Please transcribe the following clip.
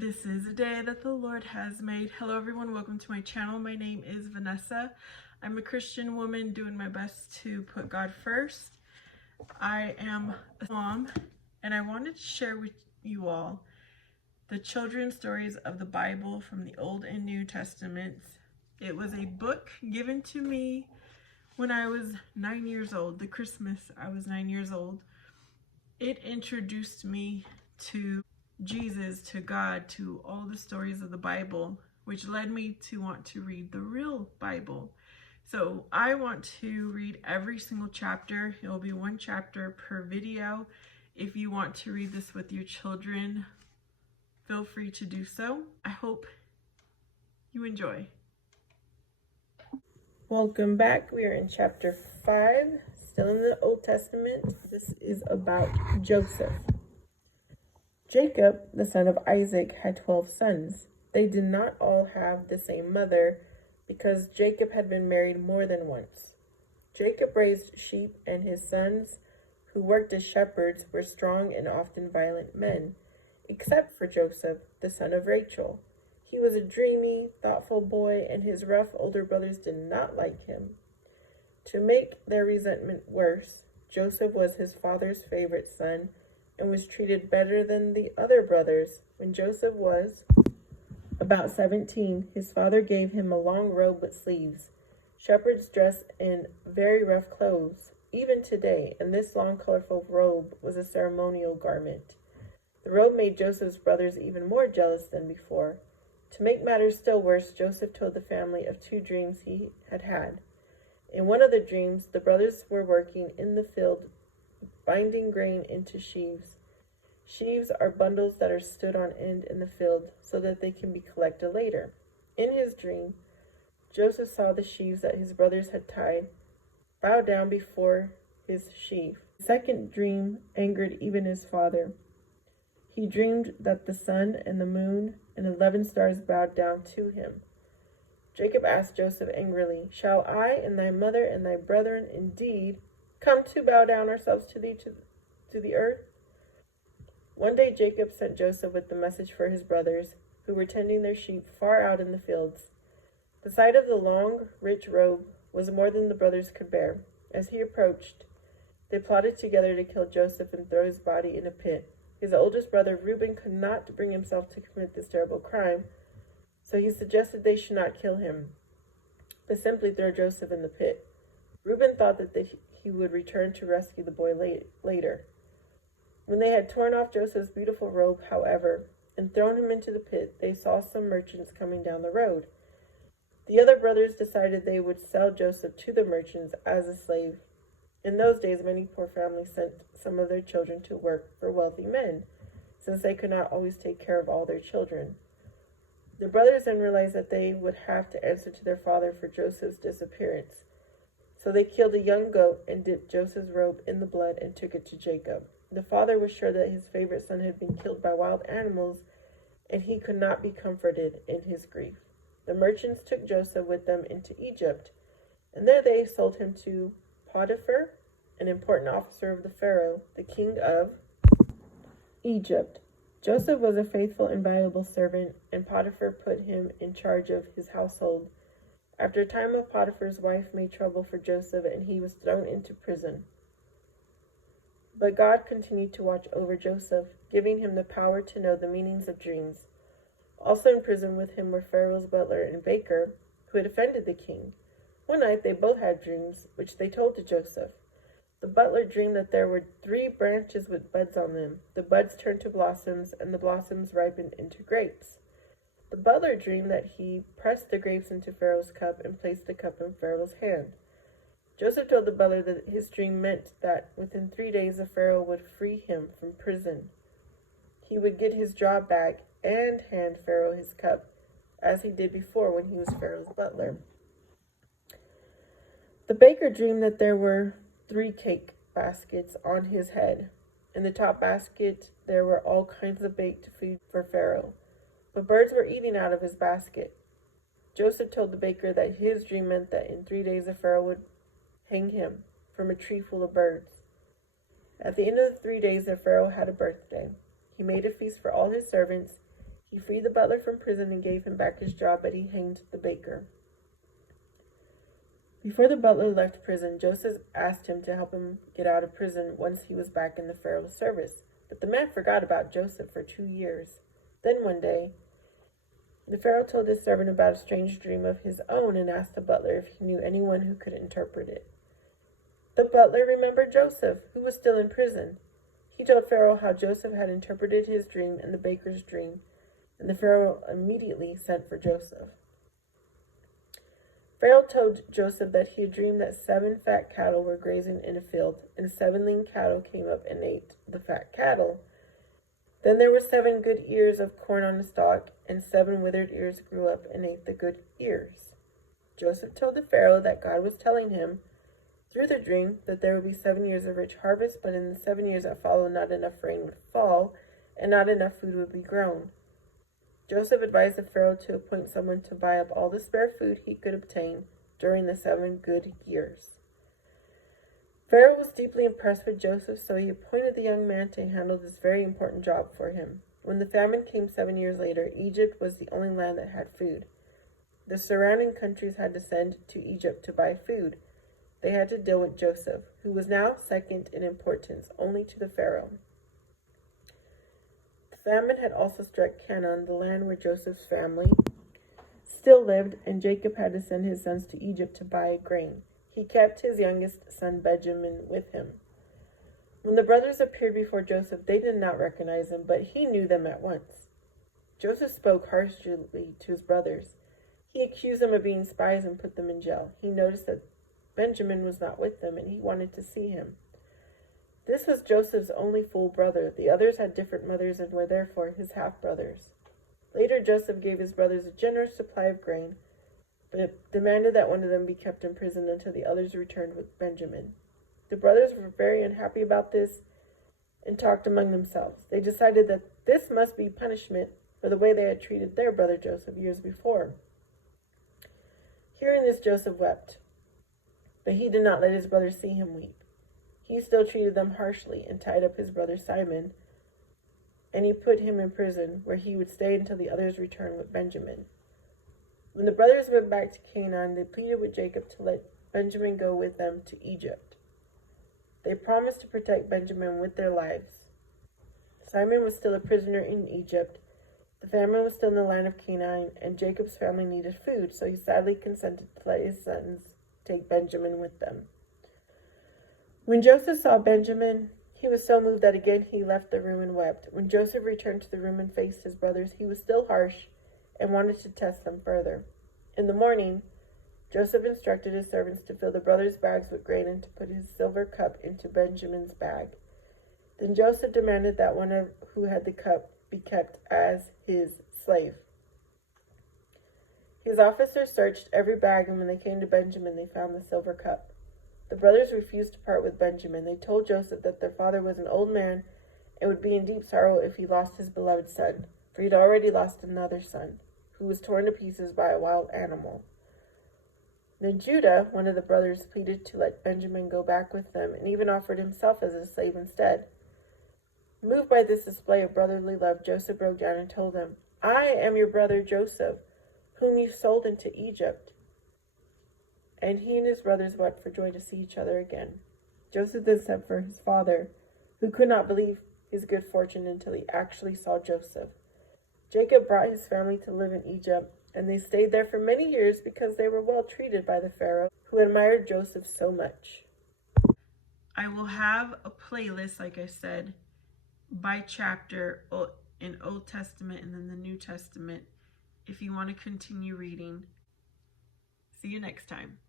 This is a day that the Lord has made. Hello everyone, welcome to my channel. My name is Vanessa. I'm a Christian woman doing my best to put God first. I am a mom and I wanted to share with you all the children's stories of the Bible from the Old and New Testaments. It was a book given to me when I was 9 years old, the Christmas I was 9 years old. It introduced me to Jesus, to God, to all the stories of the Bible, which led me to want to read the real Bible. So I want to read every single chapter. It will be one chapter per video. If you want to read this with your children, feel free to do so. I hope you enjoy. Welcome back. We are in chapter 5, still in the Old Testament. This is about Joseph. Jacob, the son of Isaac, had 12 sons. They did not all have the same mother because Jacob had been married more than once. Jacob raised sheep, and his sons, who worked as shepherds, were strong and often violent men, except for Joseph, the son of Rachel. He was a dreamy, thoughtful boy, and his rough older brothers did not like him. To make their resentment worse, Joseph was his father's favorite son and was treated better than the other brothers. When Joseph was about 17, his father gave him a long robe with sleeves. Shepherds dress in very rough clothes, even today, and this long, colorful robe was a ceremonial garment. The robe made Joseph's brothers even more jealous than before. To make matters still worse, Joseph told the family of 2 dreams he had had. In one of the dreams, the brothers were working in the field, binding grain into sheaves. Sheaves are bundles that are stood on end in the field so that they can be collected later. In his dream, Joseph saw the sheaves that his brothers had tied bow down before his sheaf. The second dream angered even his father. He dreamed that the sun and the moon and 11 stars bowed down to him. Jacob asked Joseph angrily, "Shall I and thy mother and thy brethren indeed come to bow down ourselves to thee to the earth?" One day Jacob sent Joseph with the message for his brothers, who were tending their sheep far out in the fields. The sight of the long, rich robe was more than the brothers could bear. As he approached, they plotted together to kill Joseph and throw his body in a pit. His oldest brother, Reuben, could not bring himself to commit this terrible crime, so he suggested they should not kill him, but simply throw Joseph in the pit. Reuben thought that he would return to rescue the boy later. When they had torn off Joseph's beautiful robe, however, and thrown him into the pit, they saw some merchants coming down the road. The other brothers decided they would sell Joseph to the merchants as a slave. In those days, many poor families sent some of their children to work for wealthy men, since they could not always take care of all their children. The brothers then realized that they would have to answer to their father for Joseph's disappearance. So they killed a young goat and dipped Joseph's robe in the blood and took it to Jacob. The father was sure that his favorite son had been killed by wild animals, and he could not be comforted in his grief. The merchants took Joseph with them into Egypt, and there they sold him to Potiphar, an important officer of the Pharaoh, the king of Egypt. Joseph was a faithful and valuable servant, and Potiphar put him in charge of his household. After a time, Potiphar's wife made trouble for Joseph, and he was thrown into prison. But God continued to watch over Joseph, giving him the power to know the meanings of dreams. Also in prison with him were Pharaoh's butler and baker, who had offended the king. One night they both had dreams, which they told to Joseph. The butler dreamed that there were 3 branches with buds on them. The buds turned to blossoms, and the blossoms ripened into grapes. The butler dreamed that he pressed the grapes into Pharaoh's cup and placed the cup in Pharaoh's hand. Joseph told the butler that his dream meant that within 3 days the Pharaoh would free him from prison. He would get his job back and hand Pharaoh his cup, as he did before when he was Pharaoh's butler. The baker dreamed that there were 3 cake baskets on his head. In the top basket there were all kinds of baked food for Pharaoh, but birds were eating out of his basket. Joseph told the baker that his dream meant that in 3 days the Pharaoh would hang him from a tree full of birds. At the end of the 3 days, the Pharaoh had a birthday. He made a feast for all his servants. He freed the butler from prison and gave him back his job, but he hanged the baker. Before the butler left prison, Joseph asked him to help him get out of prison once he was back in the Pharaoh's service. But the man forgot about Joseph for 2 years. Then one day, the Pharaoh told his servant about a strange dream of his own and asked the butler if he knew anyone who could interpret it. The butler remembered Joseph, who was still in prison. He told Pharaoh how Joseph had interpreted his dream and the baker's dream, and the Pharaoh immediately sent for Joseph. Pharaoh told Joseph that he had dreamed that 7 fat cattle were grazing in a field, and 7 lean cattle came up and ate the fat cattle. Then there were 7 good ears of corn on the stalk, and 7 withered ears grew up and ate the good ears. Joseph told the Pharaoh that God was telling him, through the dream, that there would be 7 years of rich harvest, but in the 7 years that followed, not enough rain would fall, and not enough food would be grown. Joseph advised the Pharaoh to appoint someone to buy up all the spare food he could obtain during the 7 good years. Pharaoh was deeply impressed with Joseph, so he appointed the young man to handle this very important job for him. When the famine came 7 years later, Egypt was the only land that had food. The surrounding countries had to send to Egypt to buy food. They had to deal with Joseph, who was now second in importance only to the Pharaoh. The famine had also struck Canaan, the land where Joseph's family still lived, and Jacob had to send his sons to Egypt to buy grain. He kept his youngest son Benjamin with him. When the brothers appeared before Joseph, they did not recognize him, but he knew them at once. Joseph spoke harshly to his brothers. He accused them of being spies and put them in jail. He noticed that Benjamin was not with them, and he wanted to see him. This was Joseph's only full brother. The others had different mothers and were therefore his half-brothers. Later, Joseph gave his brothers a generous supply of grain, but demanded that one of them be kept in prison until the others returned with Benjamin. The brothers were very unhappy about this and talked among themselves. They decided that this must be punishment for the way they had treated their brother Joseph years before. Hearing this, Joseph wept, but he did not let his brothers see him weep. He still treated them harshly and tied up his brother Simon, and he put him in prison, where he would stay until the others returned with Benjamin. When the brothers went back to Canaan, they pleaded with Jacob to let Benjamin go with them to Egypt. They promised to protect Benjamin with their lives. Simon was still a prisoner in Egypt. The famine was still in the land of Canaan, and Jacob's family needed food, so he sadly consented to let his sons take Benjamin with them. When Joseph saw Benjamin, he was so moved that again he left the room and wept. When Joseph returned to the room and faced his brothers, he was still harsh and wanted to test them further. In the morning, Joseph instructed his servants to fill the brothers' bags with grain and to put his silver cup into Benjamin's bag. Then Joseph demanded that one who had the cup be kept as his slave. His officers searched every bag, and when they came to Benjamin, they found the silver cup. The brothers refused to part with Benjamin. They told Joseph that their father was an old man and would be in deep sorrow if he lost his beloved son, for he had already lost another son, who was torn to pieces by a wild animal. Then Judah, one of the brothers, pleaded to let Benjamin go back with them, and even offered himself as a slave instead. Moved by this display of brotherly love, Joseph broke down and told them, "I am your brother Joseph, whom you sold into Egypt." And he and his brothers wept for joy to see each other again. Joseph then sent for his father, who could not believe his good fortune until he actually saw Joseph. Jacob brought his family to live in Egypt, and they stayed there for many years because they were well treated by the Pharaoh, who admired Joseph so much. I will have a playlist, like I said, by chapter in Old Testament and then the New Testament if you want to continue reading. See you next time.